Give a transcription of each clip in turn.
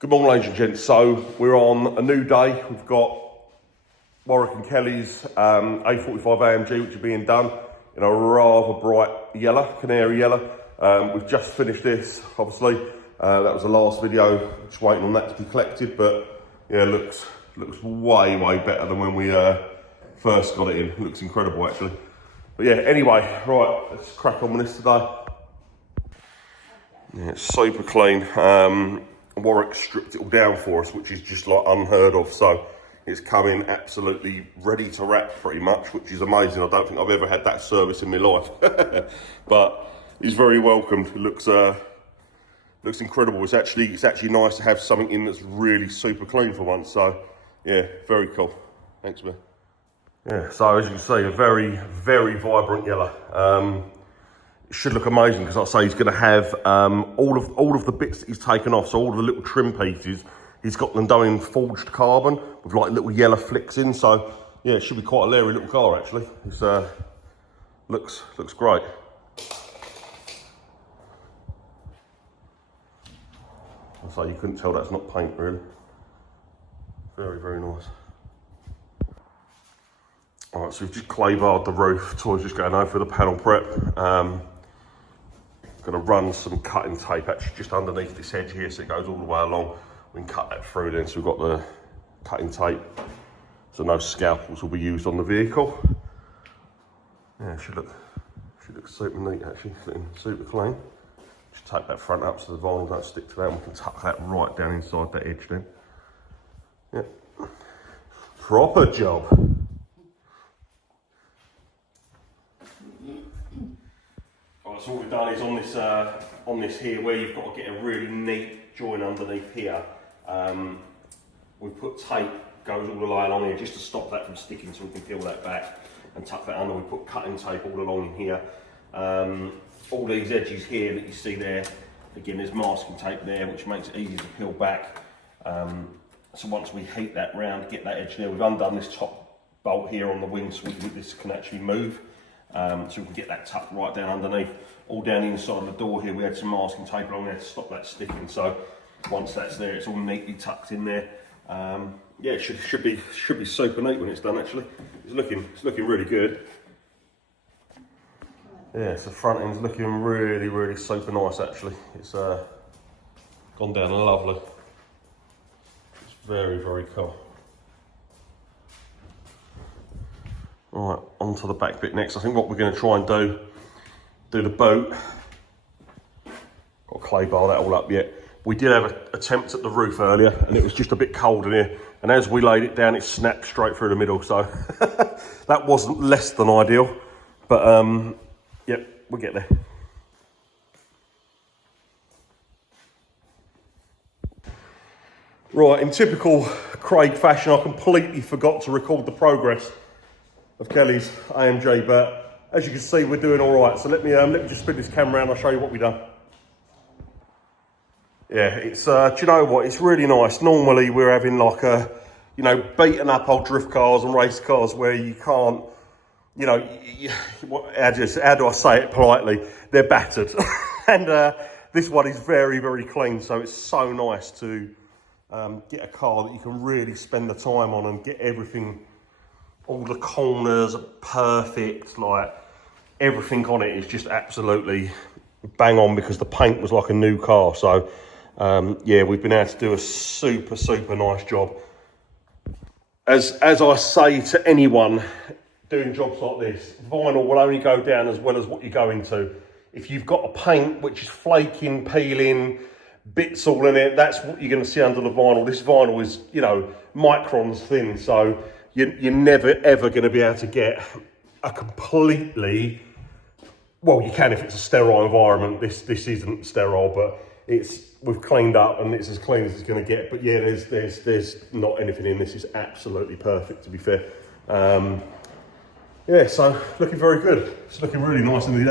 Good morning, ladies and gents. So we're on a new day. We've got Warwick and Kelly's A45 AMG, which are being done in a rather bright yellow, canary yellow. We've just finished this, obviously. That was the last video, just waiting on that to be collected, but yeah, looks way better than when we first got it in. It looks incredible, actually. But yeah, anyway, right, let's crack on with this today. Yeah, it's super clean. Warwick stripped it all down for us, which is just like unheard of. So it's coming absolutely ready to wrap pretty much, which is amazing. I don't think I've ever had that service in my life. But he's very welcomed. It looks incredible. It's actually nice to have something in that's really super clean for once. So yeah, very cool. Thanks, man. Yeah, so as you can see, a very vibrant yellow. It should look amazing because, like I say, he's going to have all of the bits that he's taken off, so all of the little trim pieces, he's got them done in forged carbon with like little yellow flicks in. So yeah, it should be quite a leery little car actually. It's looks great. So you couldn't tell that's not paint really. Very nice. All right, so we've just clay barred the roof. Toy's just going over for the panel prep. Going to run some cutting tape actually just underneath this edge here, so it goes all the way along. We can cut that through then, so we've got the cutting tape, so no scalpels will be used on the vehicle. Yeah, it should look super neat actually, super clean. Just tape that front up so the vinyl don't stick to that, and we can tuck that right down inside that edge then. Yeah, proper job. So what we've done is on this here, where you've got to get a really neat join underneath here, we've put tape, goes all the way along here just to stop that from sticking, so we can peel that back and tuck that under. We put cutting tape all along in here. All these edges here that you see there, again there's masking tape there, which makes it easy to peel back. So once we heat that round, get that edge there, we've undone this top bolt here on the wing so this can actually move. So we can get that tucked right down underneath. All down inside of the door here, we had some masking tape along there to stop that sticking. So once that's there, it's all neatly tucked in there. Yeah, it should be super neat when it's done. Actually, it's looking really good. Yeah, so the front end's looking really super nice. Actually, it's gone down lovely. It's very cool. Right, onto the back bit next. I think what we're going to try and do the boat. Got to clay bar that all up yet. We did have an attempt at the roof earlier, and it was just a bit cold in here. And as we laid it down, it snapped straight through the middle. So that wasn't less than ideal. But yep, we'll get there. Right, in typical Craig fashion, I completely forgot to record the progress of Kelly's AMG, but as you can see, we're doing all right. So let me just spin this camera around. I'll show you what we've done. Yeah, it's do you know what? It's really nice. Normally we're having like beaten up old drift cars and race cars where you can't, how do I say it politely? They're battered, and this one is very clean. So it's so nice to get a car that you can really spend the time on and get everything. All the corners are perfect, like everything on it is just absolutely bang on because the paint was like a new car. So yeah, we've been able to do a super nice job. As I say to anyone doing jobs like this, vinyl will only go down as well as what you go into. If you've got a paint which is flaking, peeling, bits all in it, that's what you're going to see under the vinyl. This vinyl is, microns thin, so you're never ever going to be able to get a completely, well, you can if it's a sterile environment. This isn't sterile, but we've cleaned up and it's as clean as it's going to get. But yeah, there's not anything in this. Is absolutely perfect, to be fair. Yeah, so looking very good. It's looking really nice in the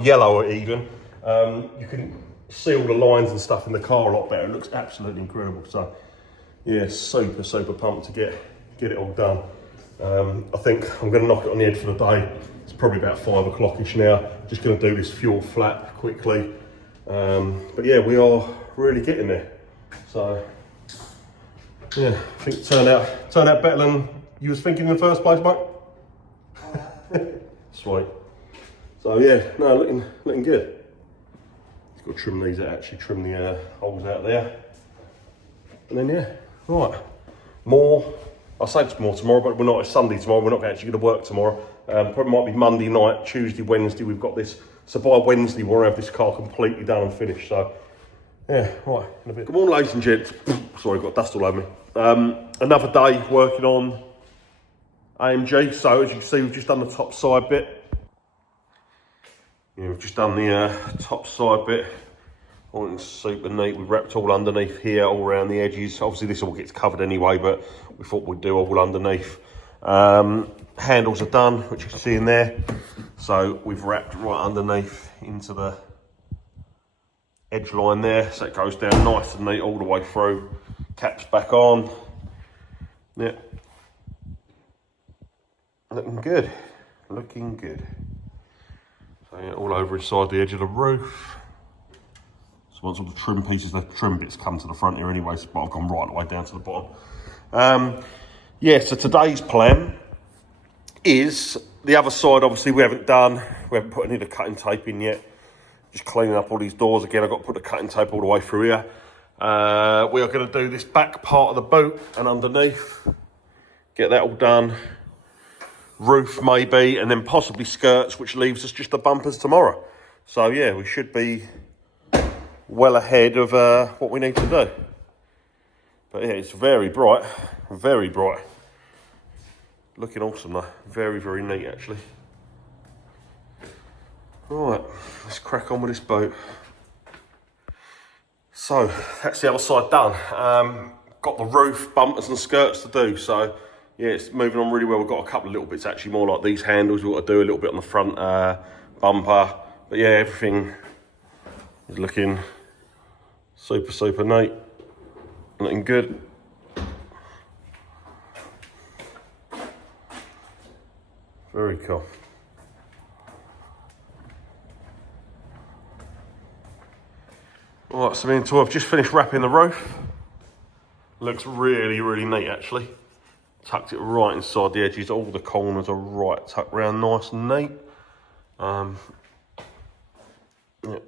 yellow even. You can see all the lines and stuff in the car a lot better. It looks absolutely incredible. So yeah, super pumped to get it all done. I think I'm going to knock it on the head for the day. It's probably about 5 o'clock-ish now. Just going to do this fuel flap quickly. But yeah, we are really getting there. So yeah, I think it turned out better than you was thinking in the first place, mate. Sweet. So yeah, no, looking good. Got to trim these out, actually trim the holes out there. And then yeah, right, more. I'll say it's more tomorrow, but we're not. It's Sunday tomorrow. We're not actually going to work tomorrow. Probably might be Monday night, Tuesday, Wednesday. We've got this. So by Wednesday, we'll have this car completely done and finished. So yeah, right. In a bit. Good morning, ladies and gents. Sorry, got dust all over me. Another day working on AMG. So as you can see, we've just done the top side bit. Yeah, we've just done the top side bit. All super neat. We've wrapped all underneath here, all around the edges. Obviously this all gets covered anyway, but we thought we'd do all underneath. Handles are done, which you can see in there. So we've wrapped right underneath into the edge line there. So it goes down nice and neat all the way through. Caps back on. Yeah. Looking good. Looking good. So yeah, all over inside the edge of the roof. Once all the trim pieces, the trim bits come to the front here anyway, so I've gone right the way down to the bottom. Yeah, so today's plan is the other side, obviously we haven't put any of the cutting tape in yet. Just cleaning up all these doors again. I've got to put the cutting tape all the way through here. We are going to do this back part of the boot and underneath. Get that all done. Roof maybe, and then possibly skirts, which leaves us just the bumpers tomorrow. So yeah, we should be well ahead of what we need to do. But yeah, it's very bright, very bright. Looking awesome though, very, very neat actually. Right, let's crack on with this boat. So, that's the other side done. Got the roof, bumpers and skirts to do, so yeah, it's moving on really well. We've got a couple of little bits actually, more like these handles we've got to do, a little bit on the front bumper. But yeah, everything is looking super, super neat. Looking good. Very cool. Alright, so me and Tor have just finished wrapping the roof. Looks really, really neat actually. Tucked it right inside the edges. All the corners are right tucked round nice and neat. Yep.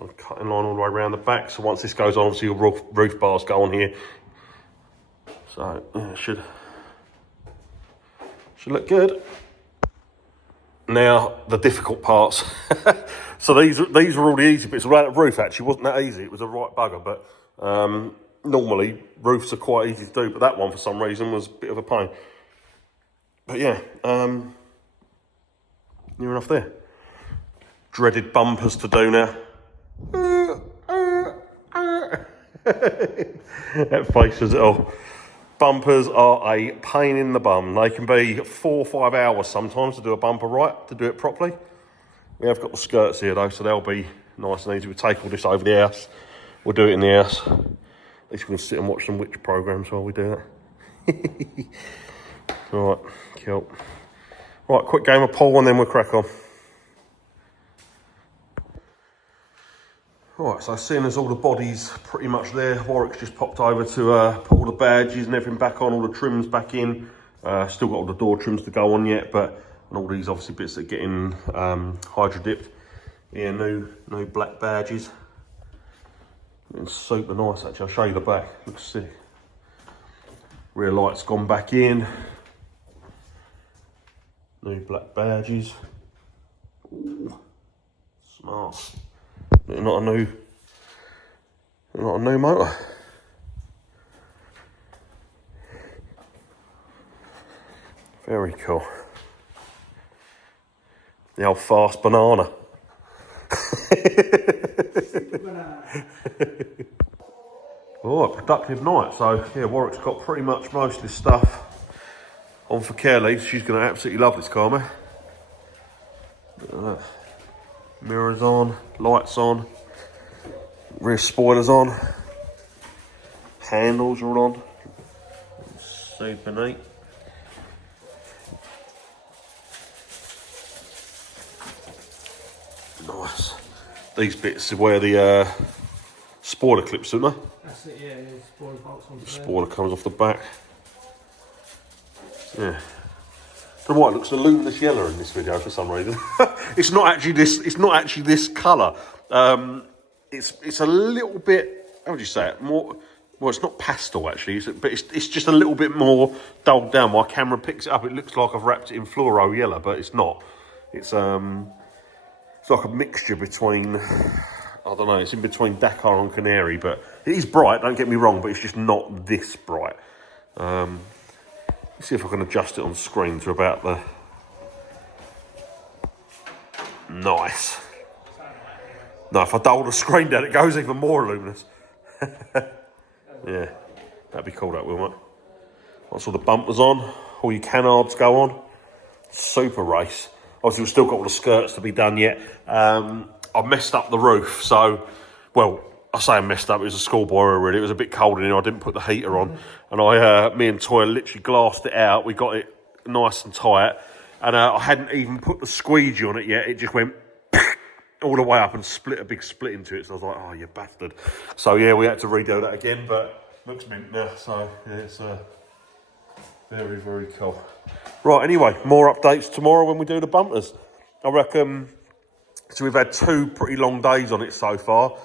I'm cutting line all the way around the back, so once this goes on, obviously your roof bars go on here. So yeah, it should look good. Now the difficult parts. So these were all the easy bits. Around the roof actually wasn't that easy. It was a right bugger, but normally roofs are quite easy to do, but that one for some reason was a bit of a pain. But yeah, near enough there. Dreaded bumpers to do now. That face says it all. Bumpers are a pain in the bum. They can be 4 or 5 hours sometimes to do a bumper right, to do it properly. We have got the skirts here though, so they'll be nice and easy. We'll take all this over the house. We'll do it in the house. At least we can sit and watch some witch programs while we do that. Alright, cool. Right, quick game of pool and then we'll crack on. Alright, so seeing as all the bodies pretty much there, Warwick's just popped over to put all the badges and everything back on, all the trims back in. Still got all the door trims to go on yet, but and all these obviously bits that are getting hydro dipped. Yeah, new black badges. Looking super nice actually. I'll show you the back. Looks sick. Rear light's gone back in. New black badges. Ooh, smart. Not a new motor. Very cool. The old fast banana. Oh, a productive night. So yeah, Warwick's got pretty much most of this stuff on for care leave. She's going to absolutely love this car, man. Look at that. Mirrors on, lights on, rear spoilers on, handles are on. Super neat. Nice. These bits are where the spoiler clips, don't they? That's it, yeah, the spoiler bolts on there. Spoiler comes off the back. Yeah. I don't know why it looks a luminous yellow in this video for some reason. It's not actually this. It's not actually this colour. It's a little bit. How would you say it? More. Well, it's not pastel actually, but it's just a little bit more dulled down. My camera picks it up. It looks like I've wrapped it in fluoro yellow, but it's not. It's like a mixture between. I don't know. It's in between Dakar and Canary, but it is bright. Don't get me wrong, but it's just not this bright. Let's see if I can adjust it on screen to about the... Nice. No, if I dull the screen down, it goes even more luminous. Yeah, that'd be cool, that will, mate. Once all the bumpers on, all your canards go on. Super race. Obviously, we've still got all the skirts to be done yet. I messed up the roof, so... Well, I say I messed up, it was a schoolboy really. It was a bit cold in here, I didn't put the heater on. And me and Toya literally glassed it out. We got it nice and tight. And I hadn't even put the squeegee on it yet. It just went all the way up and split a big split into it. So I was like, oh, you bastard. So yeah, we had to redo that again, but looks mint now. So yeah, it's very, very cool. Right, anyway, more updates tomorrow when we do the bumpers. I reckon, so we've had 2 pretty long days on it so far.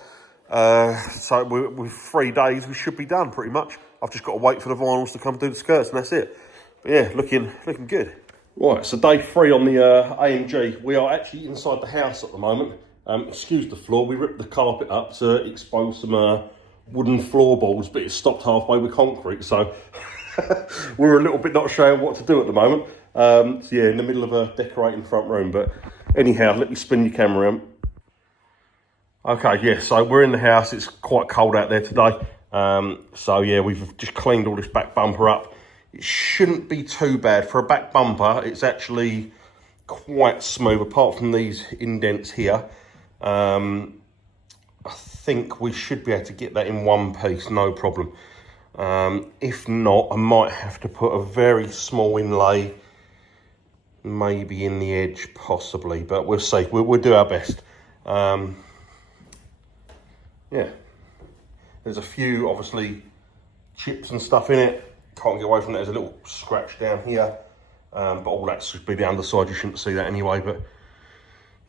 So with 3 days, we should be done pretty much. I've just got to wait for the vinyls to come do the skirts, and that's it. But yeah, looking good. Right, so day 3 on the AMG. We are actually inside the house at the moment. Excuse the floor. We ripped the carpet up to expose some wooden floorboards, but it stopped halfway with concrete. So we're a little bit not sure what to do at the moment. So yeah, in the middle of a decorating front room. But anyhow, let me spin your camera around. Okay, yeah, so we're in the house. It's quite cold out there today. So yeah, we've just cleaned all this back bumper up. It shouldn't be too bad. For a back bumper, it's actually quite smooth, apart from these indents here. I think we should be able to get that in one piece, no problem. If not, I might have to put a very small inlay, maybe in the edge, possibly, but we'll see. We'll do our best. Yeah, there's a few, obviously, chips and stuff in it. Can't get away from that. There's a little scratch down here. But all that should be the underside. You shouldn't see that anyway. But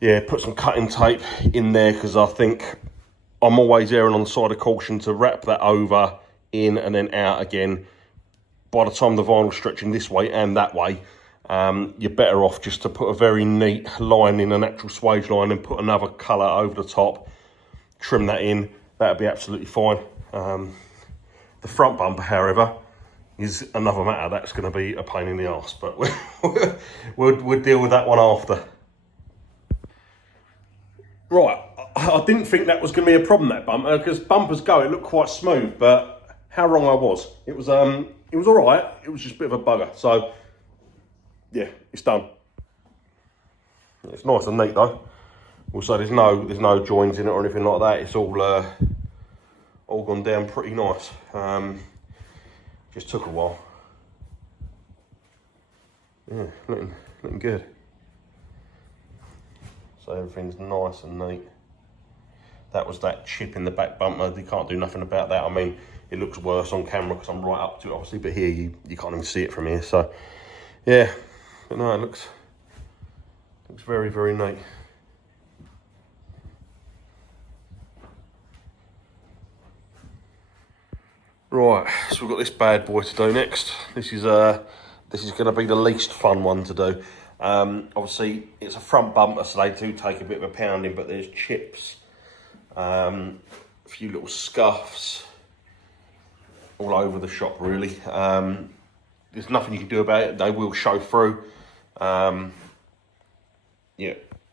yeah, put some cutting tape in there, because I think I'm always erring on the side of caution to wrap that over, in and then out again. By the time the vinyl's stretching this way and that way, you're better off just to put a very neat line in, a natural swage line, and put another colour over the top. Trim that in, that'll be absolutely fine. The front bumper, however, is another matter. That's going to be a pain in the arse, but we'll deal with that one after. Right, I didn't think that was going to be a problem, that bumper, because bumpers go, it looked quite smooth, but how wrong I was. It was all right. It was just a bit of a bugger. So yeah, it's done. It's nice and neat though. Also, there's no joins in it or anything like that. It's all gone down pretty nice. Just took a while. Yeah, looking good. So everything's nice and neat. That was that chip in the back bumper. You can't do nothing about that. I mean, it looks worse on camera because I'm right up to it, obviously, but here you can't even see it from here. So yeah, but no, it looks very, very neat. Right, so we've got this bad boy to do next. This is going to be the least fun one to do. Obviously, it's a front bumper, so they do take a bit of a pounding, but there's chips, a few little scuffs all over the shop, really. There's nothing you can do about it. They will show through. Yeah,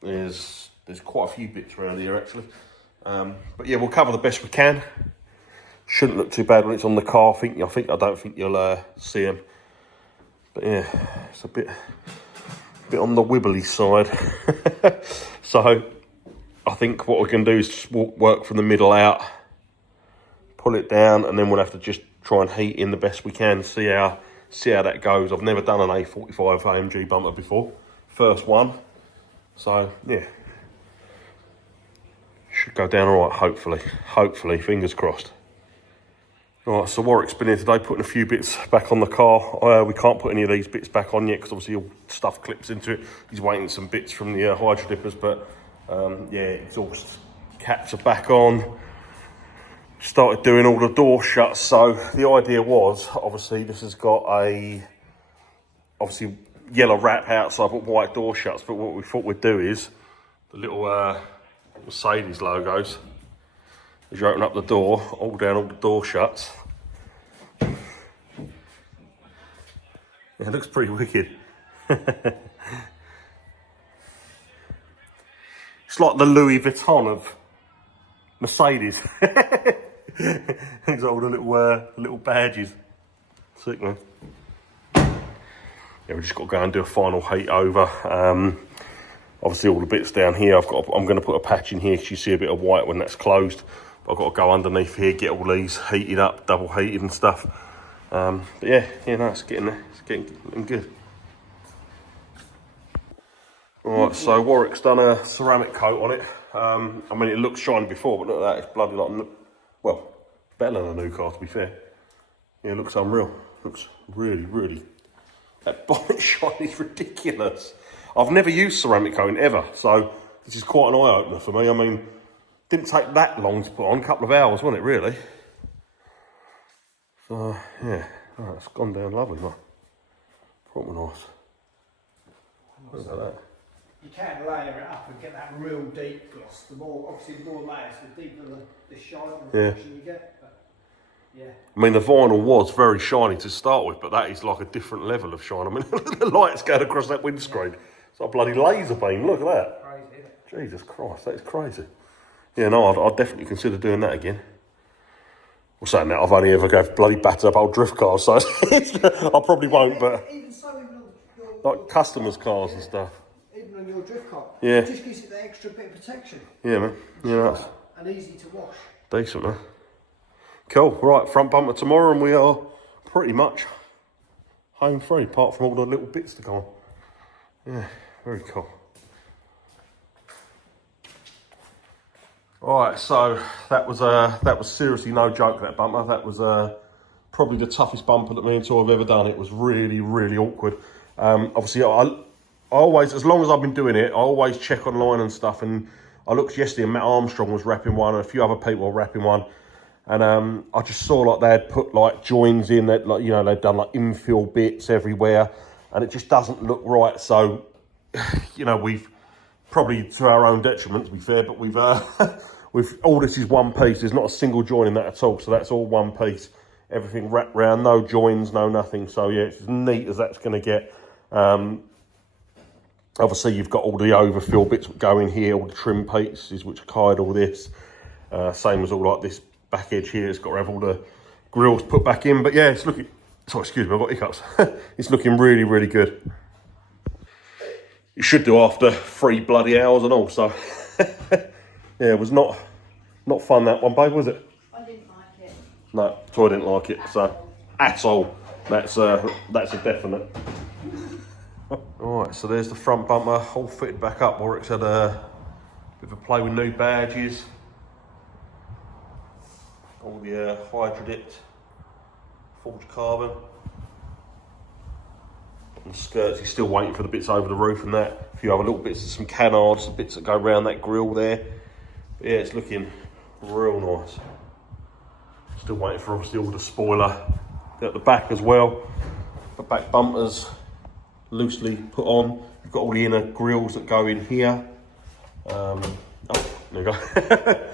there's quite a few bits around here, actually. But yeah, we'll cover the best we can. Shouldn't look too bad when it's on the car. I don't think you'll see them. But yeah, it's a bit on the wibbly side. So I think what we can do is just work from the middle out, pull it down, and then we'll have to just try and heat in the best we can. See how that goes. I've never done an A45 AMG bumper before. First one. So yeah, Should go down all right, hopefully, fingers crossed. All right, so Warwick's been here today putting a few bits back on the car. We can't put any of these bits back on yet because obviously all stuff clips into it. He's waiting some bits from the hydro dippers, but yeah, exhaust caps are back on. Started doing all the door shuts. So the idea was, obviously, this has got a yellow wrap outside but white door shuts. But what we thought we'd do is the little Mercedes logos. As you open up the door, all the door shuts. Yeah, it looks pretty wicked. It's like the Louis Vuitton of Mercedes. These all the little badges. Sick, man. Yeah, we just got to go and do a final heat over. Obviously, all the bits down here, I'm going to put a patch in here because you see a bit of white when that's closed. But I've got to go underneath here, get all these heated up, double heated and stuff. But yeah, no, it's getting there. It's getting good. All right, so Warwick's done a ceramic coat on it. I mean, it looks shiny before, but look at that. It's bloody like, well, better than a new car, to be fair. Yeah, it looks unreal. Looks really, really. That bonnet shine is ridiculous. I've never used ceramic coating ever, so this is quite an eye-opener for me. I mean, didn't take that long to put on, a couple of hours, wasn't it, really? So, yeah, oh, it's gone down lovely, man. Proper nice. Look at that. You can layer it up and get that real deep gloss. The more layers, the deeper the shine and reflection you get. But, yeah. I mean, the vinyl was very shiny to start with, but that is like a different level of shine. I mean, the light's going across that windscreen. It's like a bloody laser beam. Look at that. Crazy, isn't it? Jesus Christ, that is crazy. Yeah, no, I'd definitely consider doing that again. Well, saying that, I've only ever go bloody battered up old drift cars, so I probably won't, but even on like customers' cars and stuff. Even on your drift car. Yeah. It just gives it that extra bit of protection. Yeah, man. Yeah, that's and easy to wash. decent, man. Cool. Right, front bumper tomorrow, and we are pretty much home free, apart from all the little bits to go on. Yeah, very cool. Alright, so that was seriously no joke, that bumper. That was probably the toughest bumper that me and Tor have ever done. It was really, really awkward. Obviously, I always, as long as I've been doing it, I always check online and stuff. And I looked yesterday and Matt Armstrong was wrapping one and a few other people were wrapping one. And I just saw like they had put like joins in, that like, you know, they'd done like infill bits everywhere. And it just doesn't look right. So, you know, we've probably to our own detriment, to be fair, but we've all this is one piece. There's not a single join in that at all, so that's all one piece. Everything wrapped round, no joins, no nothing. So yeah, it's as neat as that's going to get. Obviously, you've got all the overfill bits going here, all the trim pieces which hide all this. Same as all like this back edge here. It's got to have all the grills put back in. But yeah, it's looking. Sorry, excuse me, I've got hiccups. It's looking really, really good. You should do after 3 bloody hours and all. So yeah, it was not fun, that one, babe, was it? I didn't like it. No, Troy didn't like it. So at all. That's a definite. Alright, so there's the front bumper, all fitted back up. Warwick's had a bit of a play with new badges. All the hydro dipped, forged carbon. And the skirts, he's still waiting for the bits over the roof and that. A few other little bits of some canards, some bits that go around that grille there. But yeah, it's looking real nice. Still waiting for obviously all the spoiler at the back as well. The back bumpers loosely put on. You've got all the inner grills that go in here. Oh, there we go.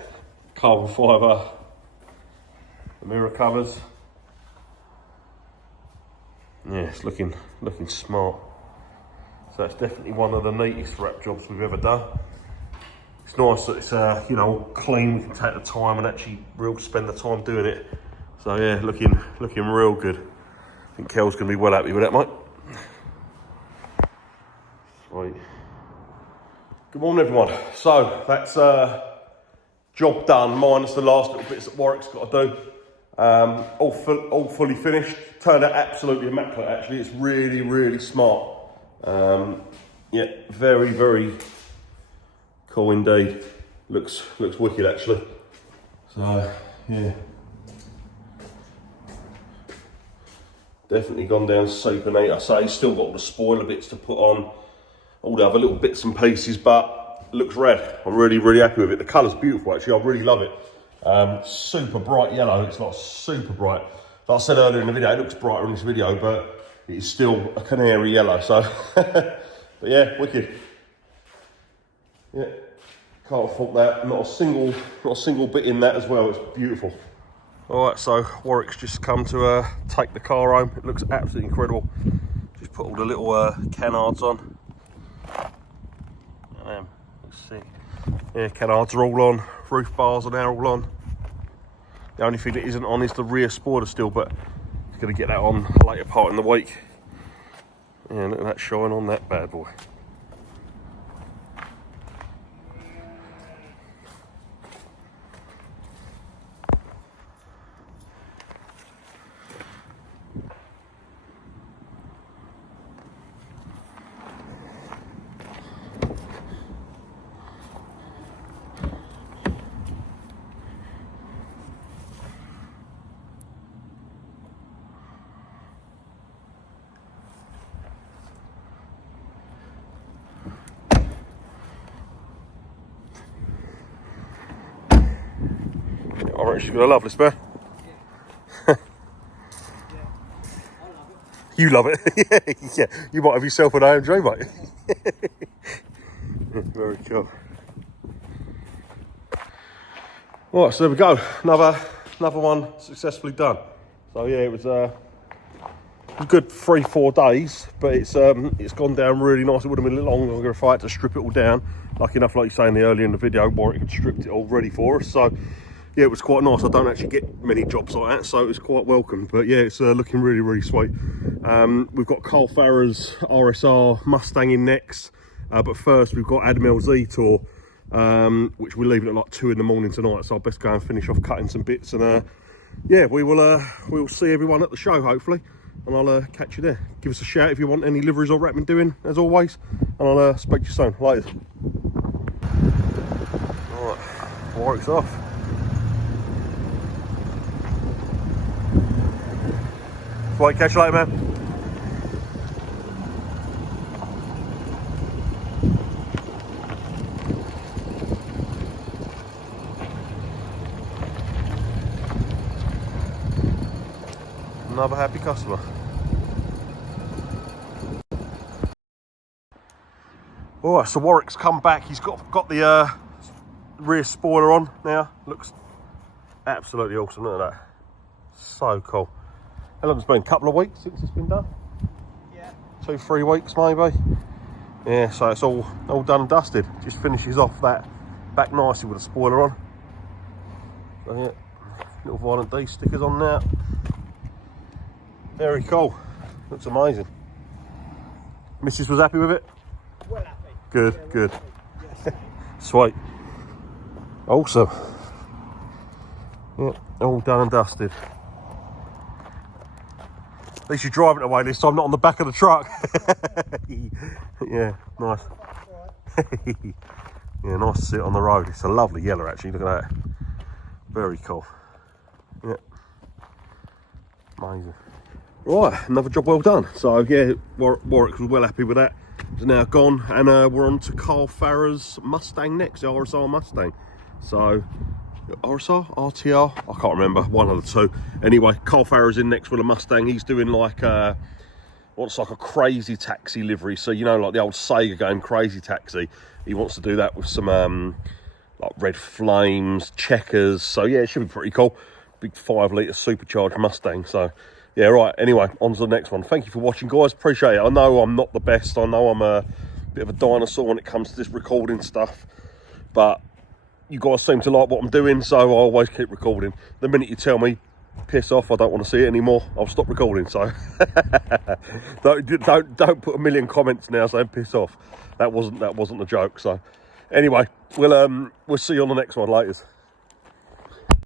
Carbon fibre. The mirror covers. Yeah, it's looking smart. So it's definitely one of the neatest wrap jobs we've ever done. It's nice that it's you know, all clean. We can take the time and actually spend the time doing it. So yeah, looking real good. I think Kel's gonna be well happy with that, mate. Sweet. Good morning, everyone. So that's job done, minus the last little bits that Warwick's got to do. All fully finished. Turned out absolutely immaculate, actually. It's really, really smart. Yeah, very, very cool indeed. looks wicked actually. So yeah, definitely gone down super neat. I say he's still got all the spoiler bits to put on, all the other little bits and pieces, but looks rad. I'm really happy with it. The colour's beautiful actually. I really love it. Super bright yellow. It's not super bright. Like I said earlier in the video, it looks brighter in this video, but it's still a canary yellow. So, but yeah, wicked. Yeah, can't fault that. Not a single bit in that as well. It's beautiful. All right, so Warwick's just come to take the car home. It looks absolutely incredible. Just put all the little canards on. Let's see. Yeah, canards are all on. Roof bars are now all on. The only thing that isn't on is the rear spoiler still, but it's going to get that on later part in the week. Yeah, look at that shine on that bad boy. I reckon she's going to love this, man. You love it. Yeah. You might have yourself an AMG, mate. Very cool. Right, so there we go. Another one successfully done. So yeah, it was a good 3-4 days, but it's gone down really nice. It would have been a little longer if I had to strip it all down. Lucky enough, like you say earlier in the video, Warwick had stripped it all ready for us. So yeah, it was quite nice. I don't actually get many jobs like that, so it was quite welcome. But yeah, it's looking really sweet. We've got Carl Farrer's RSR Mustang in next, but first we've got Adam LZ Tour, which we're leaving at like 2 in the morning tonight. So I'll best go and finish off cutting some bits, and yeah, we'll see everyone at the show hopefully, and I'll catch you there. Give us a shout if you want any liveries or wrapping doing, as always, and I'll speak to you soon. Later. All right, Warwick's off. Right, catch you later, man. Another happy customer. All right, so Warwick's come back. He's got the rear spoiler on now. Looks absolutely awesome. Look at that. So cool. How long has it been? A couple of weeks since it's been done? Yeah. 2-3 weeks maybe. Yeah, so it's all done and dusted. Just finishes off that back nicely with a spoiler on. So yeah, little Violent D stickers on now. Very cool. Looks amazing. Mrs. was happy with it? Well happy. Good, Yeah, good. well happy. Yes. Sweet. Awesome. Yeah, all done and dusted. At least you're driving it away this time, not on the back of the truck. Yeah, nice. Yeah, nice to see it on the road. It's a lovely yellow actually, look at that. Very cool. Yeah. Amazing. Right, another job well done. So yeah, Warwick was well happy with that. It's now gone, and we're on to Carl Farrer's Mustang next, the RSR Mustang. So RSR, RTR, I can't remember, one of the two. Anyway, Carl Farrer's in next with a Mustang. He's doing like wants like a crazy taxi livery. So you know, like the old Sega going crazy taxi. He wants to do that with some like red flames, checkers. So yeah, it should be pretty cool. Big 5-litre supercharged Mustang. So yeah, right. Anyway, on to the next one. Thank you for watching, guys. Appreciate it. I know I'm not the best. I know I'm a bit of a dinosaur when it comes to this recording stuff, but you guys seem to like what I'm doing, so I always keep recording. The minute you tell me, piss off, I don't want to see it anymore, I'll stop recording. So don't put a million comments now saying piss off. That wasn't a joke. So anyway, we'll see you on the next one. Later.